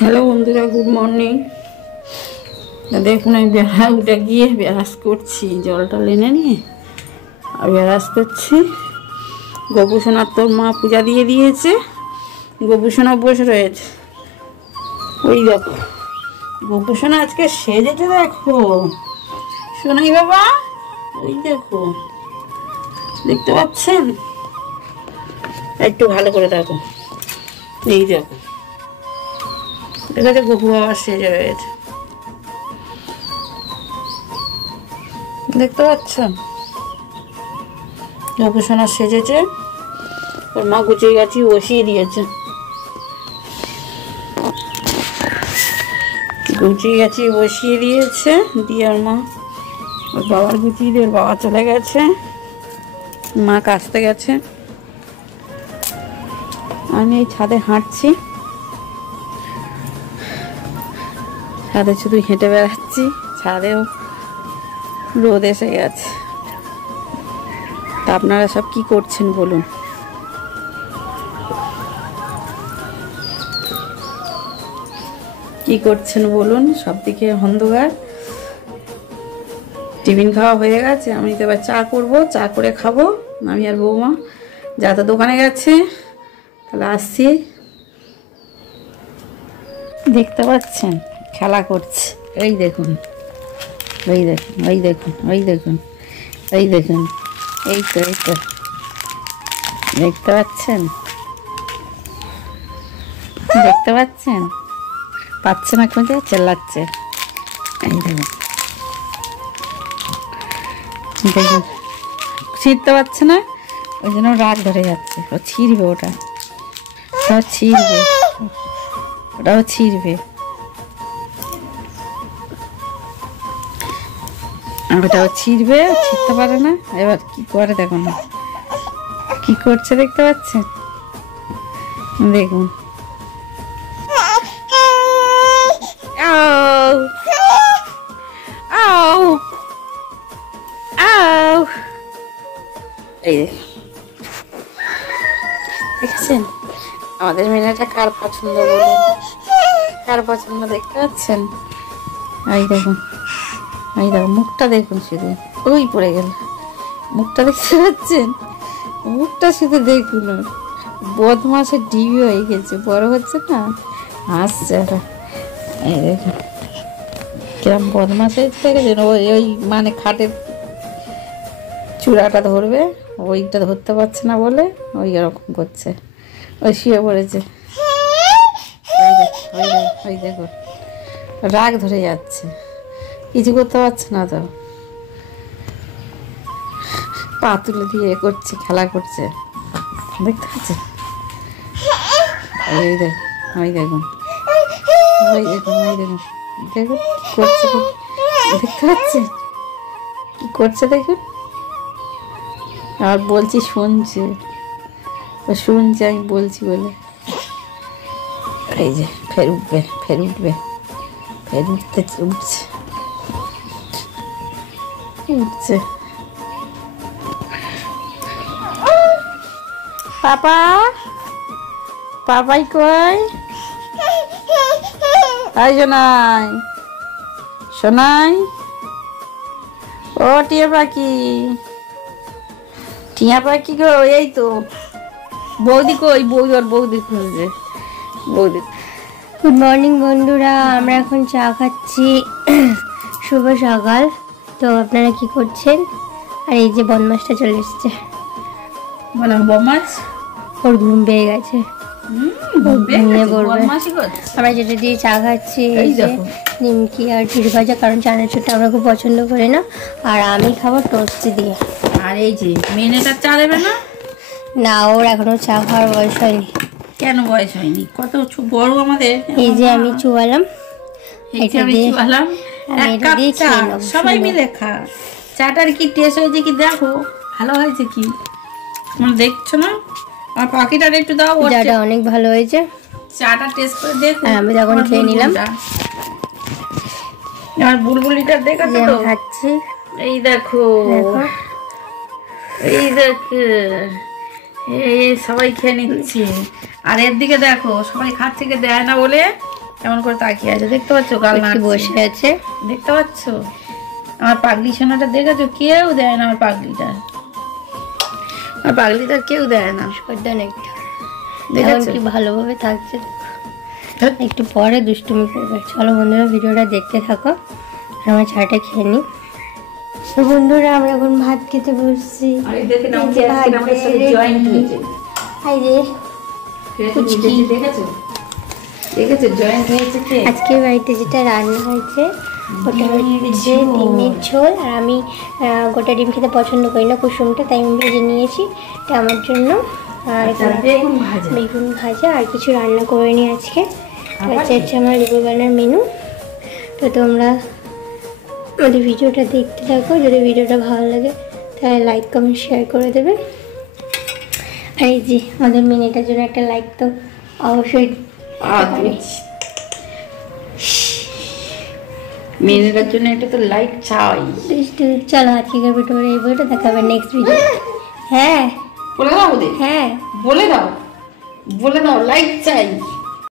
Hello বন্ধুরা, good morning. দেখুন আমি বেড়া উঠে গিয়ে ব্যারাস করছি, জলটা এনে নিয়ে আর ব্যারাস করছি। গোপুসোনার তোর মা পূজা দিয়ে দিয়েছে, গোপুসোনা বসে রয়েছে। ওই দেখো গোপুসোনা আজকে সেজেছে, দেখো সোনাই বাবা, ওই দেখো দেখতে পাচ্ছেন? একটু ভালো করে দেখো, এই দেখো দেখেছে গপু বাবা সেজে রয়েছে, দেখতে পাচ্ছেন? গোপুসোনা সেজেছে, ওর মা গুছিয়ে গাছি বসিয়ে দিয়েছে, গুছিয়ে গাছি বসিয়ে দিয়েছে দিয়ে ওর মা ওর বাবার গুছিয়ে দিয়ে ওর বাবা চলে গেছে, মা কাচতে গেছে। আমি এই ছাদে হাঁটছি, ছাদে শুধু হেঁটে বেড়াচ্ছি, ছাদেও রোদ এসে গেছে। তা আপনারা সব কি করছেন বলুন? কি করছেন বলুন? সব দিকে অন্ধকার। টিফিন খাওয়া হয়ে গেছে, আমি তো এবার চা করবো, চা করে খাবো আমি আর বৌমা। যা তো দোকানে গেছে, তাহলে আসছি। দেখতে পাচ্ছেন খেলা করছে, এই দেখুন, ওই দেখুন, ওই দেখুন, ওই দেখুন, এই দেখুন, এই তো এই তো দেখতে পাচ্ছেন, দেখতে পাচ্ছেন? পাচ্ছে না, খুঁজে চেল্লাচ্ছে, এই দেখুন, দেখুন ছিঁড়তে পারছে না, ওই জন্য রাগ ধরে যাচ্ছে। ও ছিঁড়বে, ওটাও ছিঁড়বে, ওটাও ছিঁড়বে, ওটাও ছিঁড়বে, ছিঁড়তে পারে না। এবার কি করে দেখুন, কি করছে দেখতে পাচ্ছেন? দেখুন, এই দেখছেন আমাদের মেয়েটা কার পছন্দ বলুন? কার পছন্দ দেখতে পাচ্ছেন? এই দেখুন, এই দেখুন মুখটা দেখুন, শুধু ওই পড়ে গেল, মুখটা দেখতে পাচ্ছেন? মুখটা শুধু দেখুন, বদমাসের ডিবি হয়ে গেছে, বড় হচ্ছে না, হাসছে। এই দেখুন কিরম বদমাস হয়ে গেছে। ওই মানে খাটের চূড়াটা ধরবে, ওইটা ধরতে পারছে না বলে ওই এরকম করছে, ওই শুয়ে পড়েছে। ওই দেখো রাগ ধরে যাচ্ছে, কিছু করতে পারছে না তো, পা তুলে দিয়ে করছে, খেলা করছে, দেখতে পাচ্ছেন? ওই দেখুন, ওই দেখুন, ওই দেখুন, ওই দেখুন, দেখুন কি করছে, দেখতে পাচ্ছেন কি করছে? দেখুন, আর বলছি শুনছে, ও শুনছে আমি বলছি বলে। এই যে ফের উঠবে, ফের উঠবে, ফের উঠতে উঠছে, উঠছে। পাপা, পাপাই কই? এই শোনাই, শোনাই, ও টিয়া পাখি, টিয়া পাখি গো, এই তো বৌদি কই? বৌদি আর বৌদি খুঁজছে, বৌদি। গুড মর্নিং বন্ধুরা, আমরা এখন চা খাচ্ছি, শুভ সকাল। তো আপনারা কি করছেন? আর এই যে বদমাসটা চলে এসছে, বদমাস, ওর ঘুম পেয়ে গেছে, আমরা যেটা দিয়ে চা খাচ্ছি এই যে নিমকি আর ঝুড়ি ভাজা, কারণ চানাচুরটা আমরা খুব পছন্দ করি না, আর আমি খাবো টোস্ট দিয়ে। আর এই যে মেয়েটা চা দেবে না? না, ওর এখনো চা খাওয়ার বয়স হয়নি। কেন বয়স হয়নি? কত বড় আমাদের। এই যে আমি চুয়ালাম, এটা দিয়ে এক কাপ চা সবাই মিলে খা। চাটার কি টেস্ট হয়েছে কি দেখো, ভালো হয়েছে কি? তোমরা দেখছো না? আমার পাখিটার একটু দাও, চাটা অনেক ভালো হয়েছে, চাটা টেস্ট করে দেখো। আমি তখন খেয়ে নিলাম। আমার বুলবুলিটা দেখাচ্ছি তো, খাচ্ছি, এই দেখো, এই দেখো, এই সবাই খেয়ে নিচ্ছে। আর এর দিকে দেখো, সবাই খাচ্ছে, দেয় না বলে কেমন করে তাকিয়ে আছে দেখতে পাচ্ছ? গাল একটু নাড়ছে, বসে আছে। দেখতে পাচ্ছ? আমার পাগলি সোনাটা দেখেছো? কেউ দেয় না আমার পাগলিটা, আমার পাগলিটা কেউ দেয় না। সর্দান একটু এখন দেখেছো? কি ভালোভাবে থাকছে। একটু পরে দুষ্টুমি করবে। চলো বন্ধুরা ভিডিওটা দেখতে থাকো, আর আমার চাটা খেয়ে নিই। তো বন্ধুরা আমরা এখন ভাত খেতে বসছি। আরে দেখে নাও, এই যে ভাত আমাদের সাথে ready। জয়েন্ট হয়েছে। হাই রে, ফুচকি দেখেছো? দেখেছো জয়েন্ট হয়েছে কে? আজকে বাড়িতে যেটা রান্না হয়েছে ওটা হচ্ছে ডিমের ঝোল। আর আমি গোটা ডিম খেতে পছন্দ করি না, কুসুমটা, তাই আমি ভেজে নিয়েছি এটা আমার জন্য। আর এখানে বেগুন ভাজা। বেগুন ভাজা আর কিছু রান্না করে নিই আজকে। আচ্ছা হচ্ছে আমার দুপুরবেলার মেনু। তো তোমরা আমাদের ভিডিওটা দেখতে থাকো, যদি ভিডিওটা ভালো লাগে তাহলে লাইক কমেন্ট শেয়ার করে দেবে। আর এই যে আমাদের মেনুটার জন্য একটা লাইক তো অবশ্যই। মেয়েদের জন্য একটা তো লাইক চাই। চলো আজকের ভিডিওর এই বইটা দেখাবে নেক্সট ভিডিও। হ্যাঁ বলে দাও ওদের, হ্যাঁ বলে দাও, বলে দাও লাইক চাই।